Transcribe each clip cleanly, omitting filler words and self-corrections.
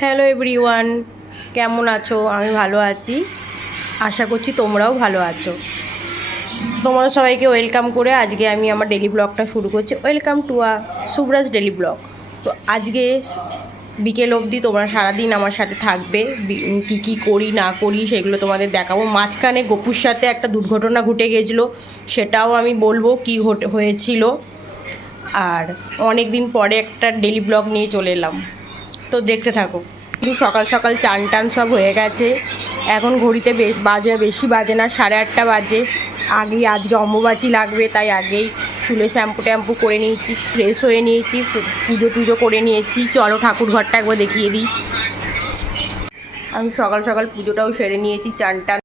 Hello everyone, কেমন আছো? আমি ভালো আছি, আশা করছি তোমরাও ভালো আছো। তোমরা সবাইকে ওয়েলকাম করে আজকে আমি আমার ডেলি ব্লগটা শুরু করছি। Welcome to Shubhra's daily blog. তো আজকে বিকেল অবধি তোমরা সারাদিন আমার সাথে থাকবে, কী কী করি না করি সেগুলো তোমাদের দেখাবো। মাঝখানে গপুর সাথে একটা দুর্ঘটনা ঘটে গেছিলো, সেটাও আমি বলবো কী হয়েছিল। আর অনেক দিন পরে একটা ডেলি ব্লগ নিয়ে চলে এলাম, তো দেখতে থাকো। কিন্তু সকাল সকাল চান টান সব হয়ে গেছে, এখন ঘড়িতে বেশি বাজে না, 8:30 বাজে। আজকে অম্বুবাচী লাগবে, তাই আগেই চুলে শ্যাম্পু ট্যাম্পু করে নিয়েছি, ফ্রেশ হয়ে নিয়েছি, পুজো টুজো করে নিয়েছি। চলো ঠাকুর ঘরটা একবার দেখিয়ে দিই। আমি সকাল সকাল পুজোটাও সেরে নিয়েছি, চান টান।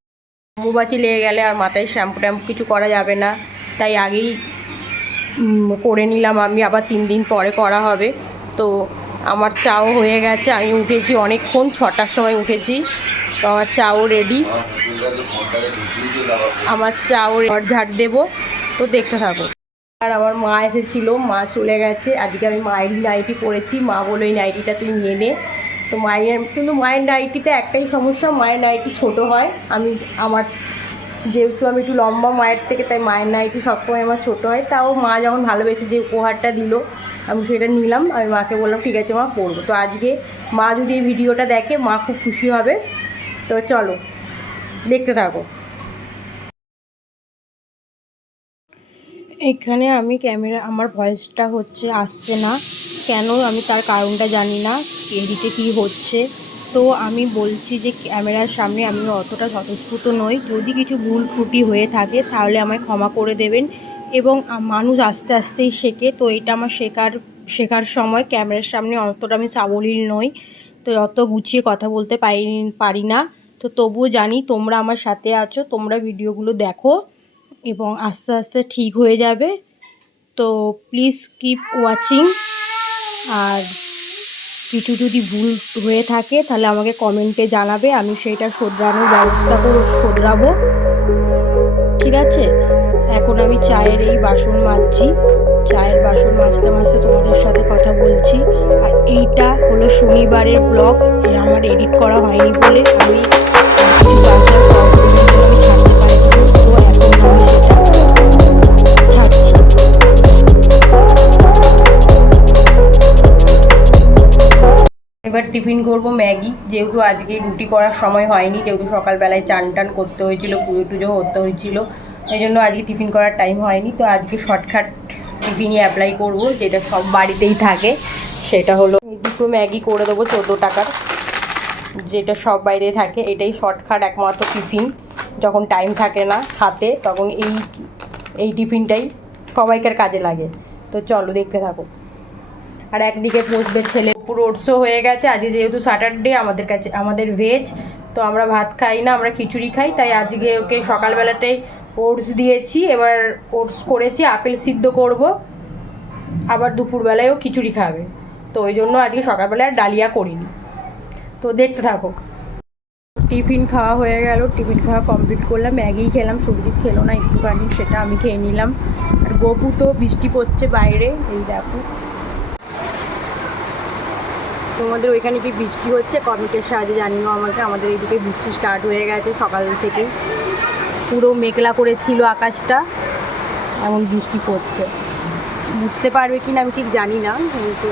অম্বুবাচী লেগে গেলে আর মাথায় শ্যাম্পু ট্যাম্পু কিছু করা যাবে না, তাই আগেই করে নিলাম। আমি আবার 3 দিন পরে করা হবে। তো আমার চাও হয়ে গেছে, আমি উঠেছি অনেকক্ষণ, 6টার সময় উঠেছি। তো আমার চাও রেডি, আমার চাও ঝাড় দেবো, তো দেখতে থাকো। আর আমার মা এসেছিল, মা চলে গেছে। আজকে আমি মায়েরই নাইটি পরেছি, মা বলো এই নাইটিটা তুই নিয়ে নে। তো কিন্তু মায়ের নাইটিতে একটাই সমস্যা, মায়ের নাইটি ছোট হয়। যেহেতু আমি একটু লম্বা মায়ের থেকে, তাই মায়ের নাইটি সবসময় আমার ছোটো হয়। তাও মা যখন ভালোবেসে যে উপহারটা দিল, আমি সেটা নিলাম। আমি মাকে বললাম ঠিক আছে মা, পরবো। তো আজকে মা যদি এই ভিডিওটা দেখে, মা খুব খুশি হবে। তো চলো দেখতে থাকো। এখানে আমি আমার ভয়েসটা আসছে না কেন, আমি তার কারণটা জানি না, এডিটে কী হচ্ছে। তো আমি বলছি যে ক্যামেরার সামনে আমি অতটা স্বতঃস্ফূর্ত নই। যদি কিছু ভুল ত্রুটি হয়ে থাকে তাহলে আমায় ক্ষমা করে দেবেন। এবং মানুষ আস্তে আস্তেই শেখে, তো এটা আমার শেখার সময়। ক্যামেরার সামনে অতটা আমি সাবলীল নই, তো অত গুছিয়ে কথা বলতে পারি না। তো তবুও জানি তোমরা আমার সাথে আছো, তোমরা ভিডিওগুলো দেখো এবং আস্তে আস্তে ঠিক হয়ে যাবে। তো প্লিজ কিপ ওয়াচিং। আর কিছু যদি ভুল হয়ে থাকে তাহলে আমাকে কমেন্টে জানাবে, আমি সেইটা শোধরানোর ব্যবস্থা শোধরাবো, ঠিক আছে? এখন আমি চায়ের এই বাসন মাজছি, চায়ের বাসন মাজতে মাজতে তোমাদের সাথে কথা বলছি। আর এইটা হলো শনিবারের ব্লগ, আমার এডিট করা হয়নি বলে আমি কিছু বাসার প্রবলেমের জন্য আমি ছাড়তে পারিনি। তো এখন আমি সেটা ছাড়ছি। এবার টিফিন করব ম্যাগি, যেহেতু আজকে রুটি করার সময় হয়নি, যেহেতু সকালবেলায় চান টান করতে হয়েছিল, পুজো টুজো করতে হয়েছিল, এই জন্য আজকে টিফিন করার টাইম হয়নি। তো আজকে শর্টকাট টিফিনই অ্যাপ্লাই করব, যেটা সব বাড়িতেই থাকে। সেটা হলো দুটো ম্যাগি করে দেবো 14 টাকার, যেটা সব বাড়িতেই থাকে। এটাই শর্টকাট একমাত্র টিফিন, যখন টাইম থাকে না হাতে, তখন এই টিফিনটাই সবাইকার কাজে লাগে। তো চলো দেখতে থাকো। আর একদিকে বসবে ছেলে, পুরো ওটসও হয়ে গেছে। আজকে যেহেতু স্যাটারডে, আমাদের ভেজ, তো আমরা ভাত খাই না, আমরা খিচুড়ি খাই। তাই আজকে ওকে সকালবেলাটাই ওটস দিয়েছি, এবার ওটস করেছি, আপেল সিদ্ধ করব, আবার দুপুরবেলায়ও খিচুড়ি খাবে। তো ওই জন্য আজকে সকালবেলায় ডালিয়া করিনি। তো দেখতে থাকো। টিফিন খাওয়া হয়ে গেল, টিফিন খাওয়া কমপ্লিট করলাম, ম্যাগি খেলাম, সবজি খেলো না একটুখানি, সেটা আমি খেয়ে নিলাম। আর গপু তো বৃষ্টি পড়ছে বাইরে, এই দেখো। তোমাদের ওইখানে কি বৃষ্টি হচ্ছে? কমেন্টের সাহায্যে জানিও আমাকে। আমাদের এইদিকে বৃষ্টি স্টার্ট হয়ে গেছে সকাল থেকে, পুরো মেঘলা করেছিল আকাশটা, এমন বৃষ্টি পড়ছে। বুঝতে পারবে কি না আমি ঠিক জানি না, কিন্তু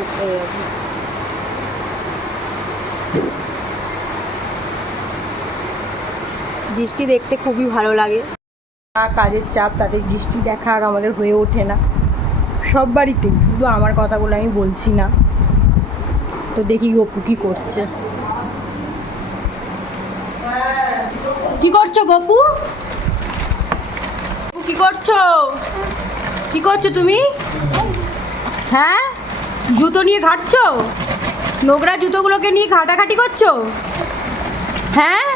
বৃষ্টি দেখতে খুবই ভালো লাগে। কাজের চাপ, তাদের বৃষ্টি দেখা আর আমাদের হয়ে ওঠে না, সব বাড়িতেই, শুধু আমার কথা বলে আমি বলছি না। তো দেখি গপু কি করছে। কি করছো গপু? কি করছো? কি করছো তুমি? হ্যাঁ, জুতো নিয়ে ঘাঁটছো? নোংরা জুতোগুলোকে নিয়ে ঘাটাঘাটি করছো? হ্যাঁ,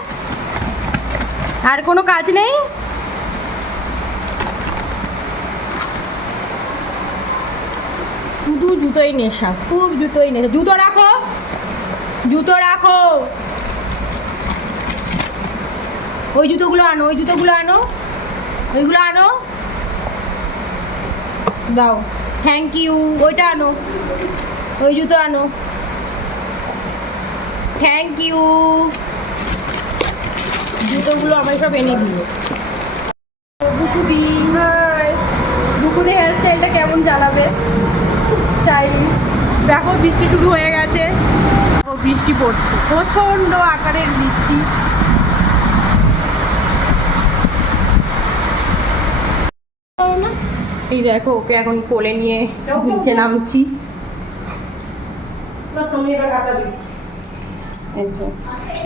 আর কোনো কাজ নেই? শুধু জুতোই নেশা, খুব জুতোই নেশা। জুতো রাখো, জুতো রাখো, ওই জুতোগুলো আনো, ওই জুতোগুলো আনো, ওইগুলো আনো, দাও, থ্যাংক ইউ। ওইটা আনো, ওই জুতো আনো। Thank you. জুতোগুলো আমার সব এনে দিল। বুকুদি, হাই। বুকুদি হেয়ার স্টাইলটা কেমন জানাবে? স্টাইলিশ। দেখো বৃষ্টি শুরু হয়ে গেছে, বৃষ্টি পড়ছে, প্রচণ্ড আকারের বৃষ্টি। এই দেখো ওকে এখন কোলে নিয়ে নিচে নামছি।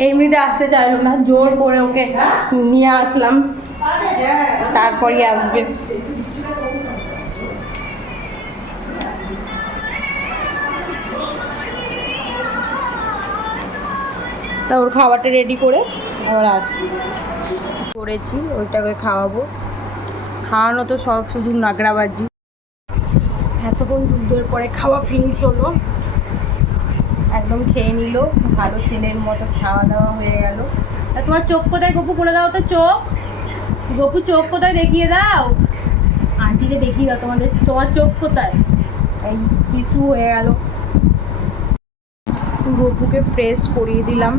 এমনিতে আসতে চাইলো না, জোর করে ওকে নিয়ে আসলাম, তারপরই আসবে। তা ওর খাবারটা রেডি করে আবার আসছি করেছি, ওইটাকে খাওয়াবো। খাওয়ানো তো সব শুধু নাগরাবাজি। এতক্ষণ দুধের পরে খাওয়া ফিনিশ হলো, একদম খেয়ে নিল, ভালো ছেলের মতো খাওয়া দাওয়া হয়ে গেল। আর তোমার চোখ কোথায় গপু? করে দাও তো চোখ। গপু চোখ কোথায় দেখিয়ে দাও, আন্টিকে দেখিয়ে দাও তোমার চোখ কোথায়। এই হিসু হয়ে গেল। গপুকে ফ্রেশ করিয়ে দিলাম,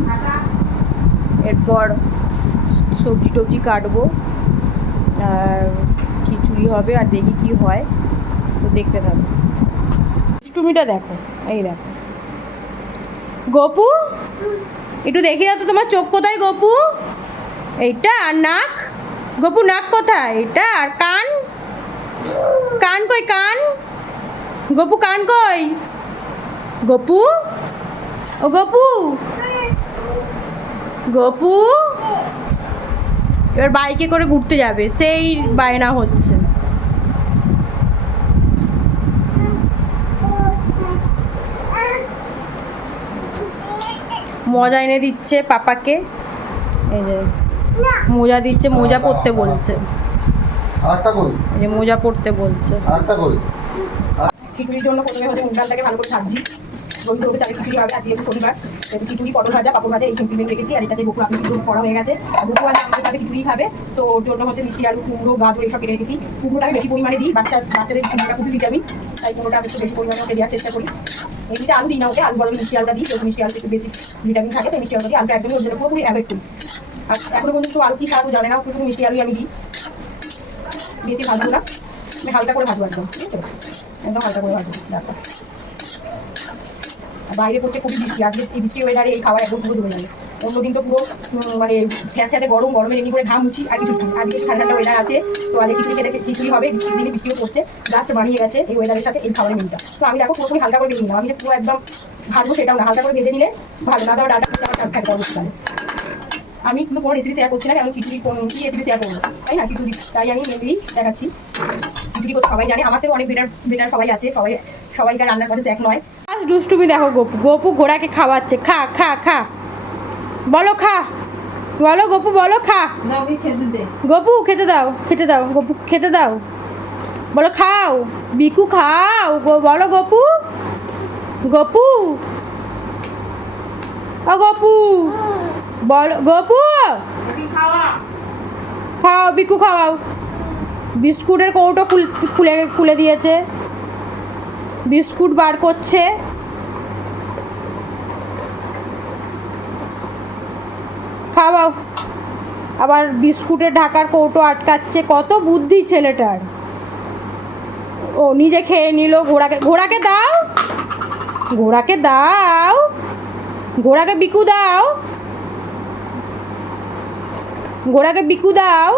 এরপর সবজি টবজি কাটবো, আর খিচুড়ি হবে, আর দেখি কি হয়, তো দেখতে থাকো। দুষ্টুমিটা দেখো, এই দেখো। গপু একটু দেখিয়ে দাও তো তোমার চোখ কোথায় গপু? এইটা, আর নাক? গপু নাক কোথায়? এটা, আর কান? কান কই কান? গপু কান কই? গপু, ও গপু, গপু এবার বাইকে করে ঘুরতে যাবে, সেই বায়না হচ্ছে। মজা এনে দিচ্ছে পাপাকে, এই যে মোজা দিচ্ছে, মোজা পরতে বলছে, এই যে মোজা পরতে বলছে। খিচুড়ির জন্য প্রথমে হচ্ছে মুগ ডালটাকে ভালো করে ভাজছি, গন্ধ হবে, তারপরে খিচুড়ি হবে। আজকে শনিবার, খিচুড়ি, পটল ভাজা, পাপড় ভাজা, এই কমপ্লিমেন্ট রেখেছি। আর এটাতে বকু আপনি করা হয়ে গেছে। আর বকু আজ আমাদের সাথে খিচুড়ি খাবে, তো ওর জন্য হচ্ছে মিষ্টি আলু, কুমড়ো, গাজর এইসব কেটে রেখেছি। কুমড়োটা আমি বেশি পরিমাণে দিই, বাচ্চাদের কুমড়োটা খুবই ভিটামিন, তাই কুমড়োটা আমি একটু বেশি পরিমাণে ওকে দেওয়ার চেষ্টা করি। এমনিতে আলু দিই না ওকে, আলু বদলে মিষ্টি আলুটা দিই, যেহেতু মিষ্টি আলু একটু বেশি ভিটামিন থাকে, তাই মিষ্টি আলুটা দিই। আলুটা একদমই ওর জন্য পুরোপুরি অ্যাভয়েড করি। আর এখনো পর্যন্ত আলু কি খাওয়া জানে না, শুধু মিষ্টি আলুই আমি দিই, বেশি ভাজবো না, আমি হালকা করে ভাজবো, একদম ঠিক আছে, একদম হালকা করে ভাজবো। দেখো বাইরে পড়ছে খুবই বৃষ্টি, আজকে এই বৃষ্টি ওয়েদারে এই খাওয়া একদম পুরো জমে যাবে। অন্যদিন তো পুরো মানে স্যাঁতে গরমে এমনি করে ঘাম মুছি আর কিছু। আজকে ঠান্ডা ঠান্ডা ওয়েদার আছে, তো আজকে খিচুড়ি হবে, দিনে বৃষ্টিও পড়ছে, জাস্ট বানিয়ে গেছে এই ওয়েদারের সাথে এই খাবারের মেনুটা। তো আমি দেখো পুরোপুরি হালকা করে ভেজে নিলাম, আমি যে পুরো একদম ভাজবো সেটাও না, হালকা করে ভেজে নিলে ভালো, না দেওয়া ডালটা আমার চান্স থাকে পরবর্তীকালে। আমি কিন্তু কোনো রেসিপি শেয়ার করছি না, আমি খিচুড়ি কী রেসিপি শেয়ার করবো, তাই না? খিচুড়ি, তাই আমি মেনলি দেখাচ্ছি। খিচুড়ি করতে সবাই জানে, আমার থেকে অনেক বেটার সবাই আছে, সবাইকার রান্নার প্রসেস এক নয়। দুষ্টুমি দেখো, গপু ঘোড়াকে খাওয়াচ্ছে, খা খা খা, বলো খা, বলো গপু, বলো খা, গপু খেতে দাও, খেতে দাও, গপু খেতে দাও, বলো খাও, বিকু খাও, বলো গপু, গপু, ও গপু, বলো গপু, খাও, বিকু খাওয়াও। বিস্কুটের কৌটো খুলে দিয়েছে, বিস্কুট বার করছে, খাওয়াও। আবার বিস্কুটের ঢাকার কৌটো আটকাচ্ছে, কত বুদ্ধি ছেলেটার। ও নিজে খেয়ে নিল, ঘোড়াকে দাও, ঘোড়াকে দাও, ঘোড়াকে বিকু দাও, ঘোড়াকে বিকু দাও,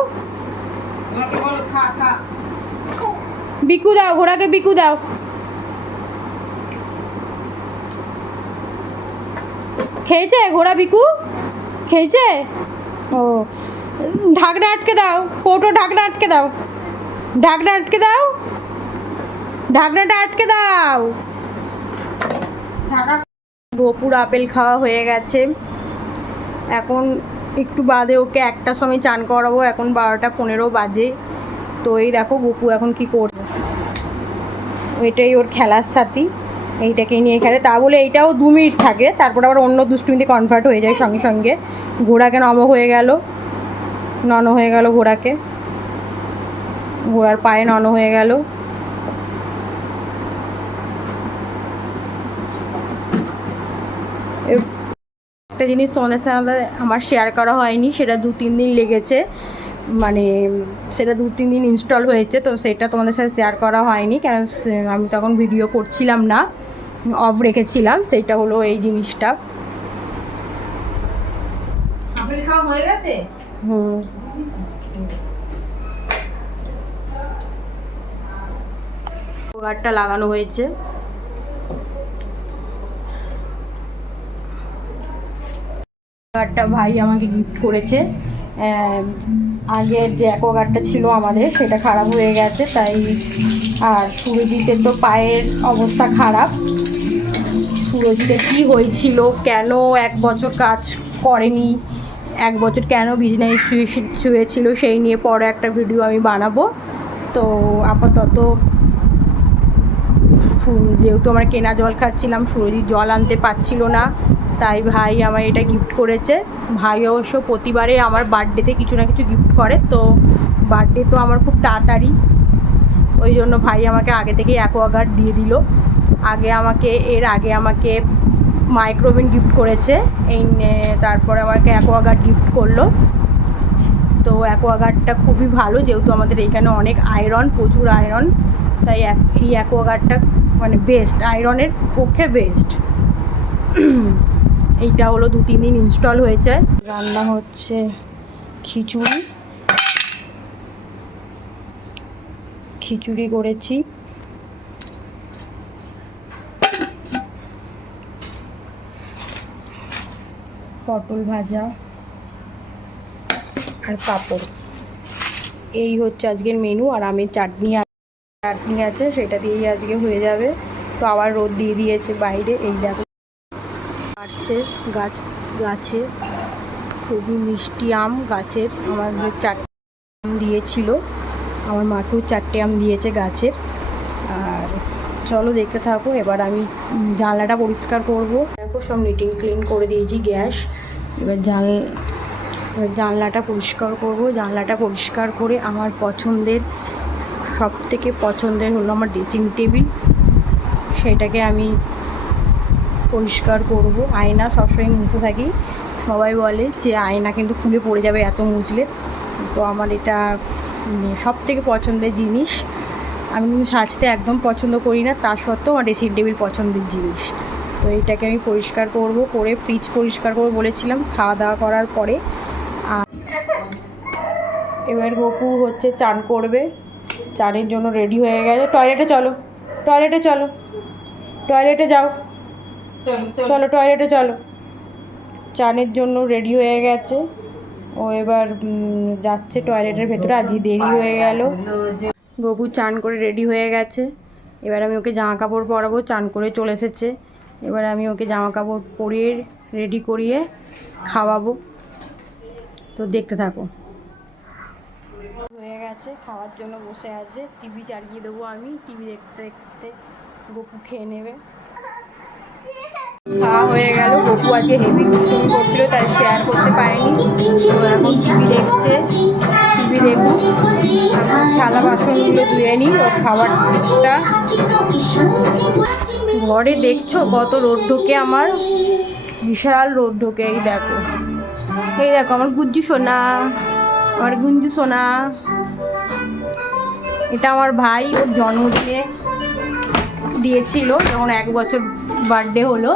বিকু দাও, ঘোড়াকে বিকু দাও। খেয়েছে ঘোড়া, বিকু খেয়েছে। ও ঢাকনা আটকে দাও, কৌটো ঢাকনা আটকে দাও, ঢাকনা আটকে দাও, ঢাকনাটা আটকে দাও। গপুর আপেল খাওয়া হয়ে গেছে, এখন একটু বাদে ওকে একটার সময় চান করাবো, এখন 12টা 15 বাজে। তো এই দেখো গপু এখন কি করবে, এটাই ওর খেলার সাথী, এইটাকে নিয়ে খেলে। তা বলে এইটাও 2 মিনিট থাকে, তারপর আবার অন্য দুষ্টুমিতে কনভার্ট হয়ে যায় সঙ্গে সঙ্গে। ঘোড়াকে নন হয়ে গেল, ঘোড়াকে, ঘোড়ার পায়ে নন হয়ে গেল। একটা জিনিস তোমাদের সাথে আমার শেয়ার করা হয়নি, সেটা 2-3 দিন লেগেছে, মানে সেটা 2-3 দিন ইনস্টল হয়েছে, তো সেটা তোমাদের সাথে শেয়ার করা হয়নি, কারণ আমি তখন ভিডিও করছিলাম না, অফ রেখেছিলাম। সেইটা হলো এই জিনিসটা। হয়ে গেছে। গার্ডটা লাগানো হয়েছে। গার্ডটা ভাই আমাকে গিফট করেছে। আগের যে অ্যাকোয়াগার্ডটা ছিল আমাদের, সেটা খারাপ হয়ে গেছে, তাই আর সুরজিতের তো পায়ের অবস্থা খারাপ। সুরজিতের কী হয়েছিল, কেন 1 বছর কাজ করেনি, 1 বছর কেন বিছানায় শুয়েছিল, সেই নিয়ে পরে একটা ভিডিও আমি বানাবো। তো আপাতত যেহেতু আমরা কেনা জল খাচ্ছিলাম, সুরজিৎ জল আনতে পারছিল না, তাই ভাই আমার এটা গিফট করেছে। ভাই অবশ্য প্রতিবারে আমার বার্থডেতে কিছু না কিছু গিফট করে, তো বার্থডে তো আমার খুব তাড়াতাড়ি, ওই জন্য ভাই আমাকে আগে থেকেই অ্যাকোয়াগার্ড দিয়ে দিল। এর আগে আমাকে মাইক্রোওভেন গিফট করেছে, তারপরে আমাকে অ্যাকোয়াগার্ড গিফট করলো। তো অ্যাকোয়াগার্ডটা খুবই ভালো, যেহেতু আমাদের এখানে অনেক আয়রন, প্রচুর আয়রন, তাই এই অ্যাকোয়াগার্ডটা মানে বেস্ট, আয়রনের পক্ষে বেস্ট। এইটা হলো 2-3 দিন ইনস্টল হয়েছে। রান্না হচ্ছে খিচুড়ি করেছি, পটল ভাজা আর পাঁপড়। এই হচ্ছে আজকের মেনু। আর আমের চাটনি আছে, সেটা দিয়েই আজকে হয়ে যাবে। তো আবার রোদ দিয়ে দিয়েছে বাইরে, এই দেখো কাটছে গাছে খুবই মিষ্টি আম গাছের। আমাদের 4টে আম দিয়েছিল, আমার মাকেও 4টে আম দিয়েছে গাছের। আর চলো দেখতে থাকো। এবার আমি জানলাটা পরিষ্কার করব। দেখো সব নিটিং ক্লিন করে দিয়েছি গ্যাস। এবার জানলাটা পরিষ্কার করব। জানলাটা পরিষ্কার করে আমার সবথেকে পছন্দের হলো আমার ড্রেসিং টেবিল, সেটাকে আমি পরিষ্কার করব। আয়না সবসময় মুছে থাকি, সবাই বলে যে আয়না কিন্তু খুলে পড়ে যাবে এত মুছলে, তো আমার এটা সবথেকে পছন্দের জিনিস। আমি কিন্তু সাজতে একদম পছন্দ করি না, তা সত্ত্বেও আমার ড্রেসিং টেবিল পছন্দের জিনিস। তো এইটাকে আমি পরিষ্কার করব, করে ফ্রিজ পরিষ্কার করবো বলেছিলাম খাওয়া দাওয়া করার পরে। আর এবার গপু হচ্ছে চান করবে, চানের জন্য রেডি হয়ে গেছে। টয়লেটে যাও, টয়লেটে চলো। চানের জন্য রেডি হয়ে গেছে, ও এবার যাচ্ছে টয়লেটের ভেতরে। আজকে দেরি হয়ে গেল। গপু চান করে রেডি হয়ে গেছে, এবার আমি ওকে জামা কাপড় পরাবো। চান করে চলে এসেছে, এবার আমি ওকে জামা কাপড় পরিয়ে রেডি করিয়ে খাওয়াবো। তো দেখতে থাকো। হয়ে গেছে, খাওয়ার জন্য বসে আছে। টিভি চালিয়ে দেবো আমি, টিভি দেখতে দেখতে গপু খেয়ে নেবে। খাওয়া হয়ে গেল। গপু আজকে হেভি দুষ্টুমি করছিল, তাই শেয়ার করতে পারিনি। তো এখন টিভি দেখছে, টিভি দেখুক। থালা বাসনগুলো ধুয়ে নিই, ও খাবারটা। ঘরে দেখছো কত রোদ ঢোকে, আমার বিশাল রোদ ঢোকে। এই দেখো আমার গুঞ্জু সোনা, এটা আমার ভাই ওর জন্মদিনে দিয়েছিল, যখন 1 বছর বার্থডে হলো,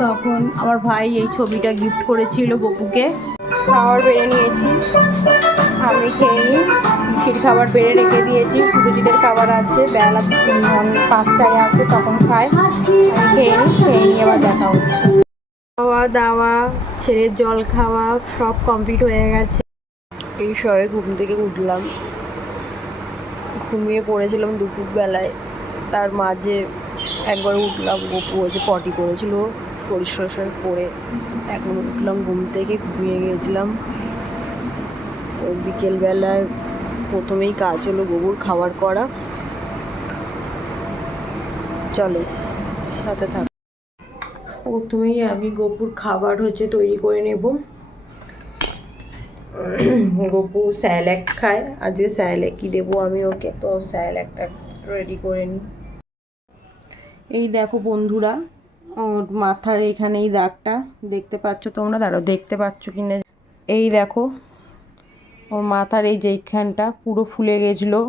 তখন আমার ভাই এই ছবিটা গিফট করেছিল গপুকে। খাবার বেড়ে নিয়েছি, আমি খেয়ে নিই। পিসির খাবার বেড়ে রেখে দিয়েছি, সুরজিতের খাবার আছে, বেলা 5টায় আসে, তখন খায়। আমি খেয়ে নিই আবার দেখা হচ্ছে। খাওয়া দাওয়া, ছেলের জল খাওয়া সব কমপ্লিট হয়ে গেছে। এই সবে ঘুম থেকে উঠলাম, ঘুমিয়ে পড়েছিলাম দুপুরবেলায়, তার মাঝে একবার উঠলাম। গপু হচ্ছে পটি করেছিল, পরিষ্কার করে এখন উঠলাম ঘুম থেকে, ঘুমিয়ে গিয়েছিলাম। তো বিকেলবেলায় প্রথমেই কাজ হলো গপুর খাবার করা। চলো সাথে থাক। প্রথমেই আমি গপুর খাবার তৈরি করে নেব। গপু স্যালাড খায়, আজকে স্যালাডই দেবো আমি ওকে, তো স্যালাডটা রেডি করে নিই। এই দেখো বন্ধুরা, ওর মাথার এখানে এই দাগটা দেখতে পাচ্ছ তোমরা, দাঁড়াও দেখতে পাচ্ছ কিনা, এই দেখো ওর মাথার এই যেখানটা পুরো ফুলে গেছিলো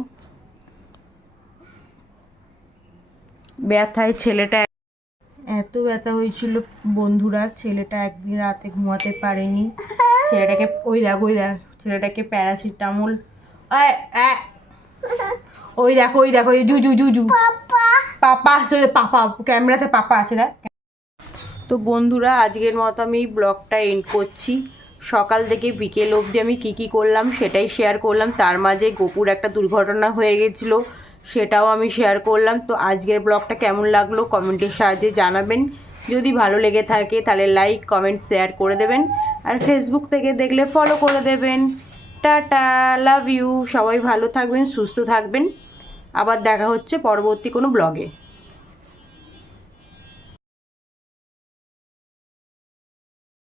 ব্যথায়। ছেলেটা এত ব্যথা হয়েছিল বন্ধুরা, ছেলেটা একদিন রাতে ঘুমাতে পারেনি। ছেলেটাকে ওই দেখো ছেলেটাকে প্যারাসিটামল, ওই দেখো জুজু জুজু পাপা আসলে পাপা ক্যামেরাতে পাপা আছে দেখ। তো বন্ধুরা আজকের মতো আমি এই ব্লগটা এন্ড করছি। সকাল থেকে বিকেল অবধি আমি কী করলাম সেটাই শেয়ার করলাম। তার মাঝে গোপুর একটা দুর্ঘটনা হয়ে গেছিলো, সেটাও আমি শেয়ার করলাম। তো আজকের ব্লগটা কেমন লাগলো কমেন্টের সাহায্যে জানাবেন। যদি ভালো লেগে থাকে তাহলে লাইক কমেন্ট শেয়ার করে দেবেন, আর ফেসবুক থেকে দেখলে ফলো করে দেবেন। Tata, love you. সবাই ভালো থাকবেন, সুস্থ থাকবেন। আবার দেখা হচ্ছে পরবর্তী কোনো ব্লগে।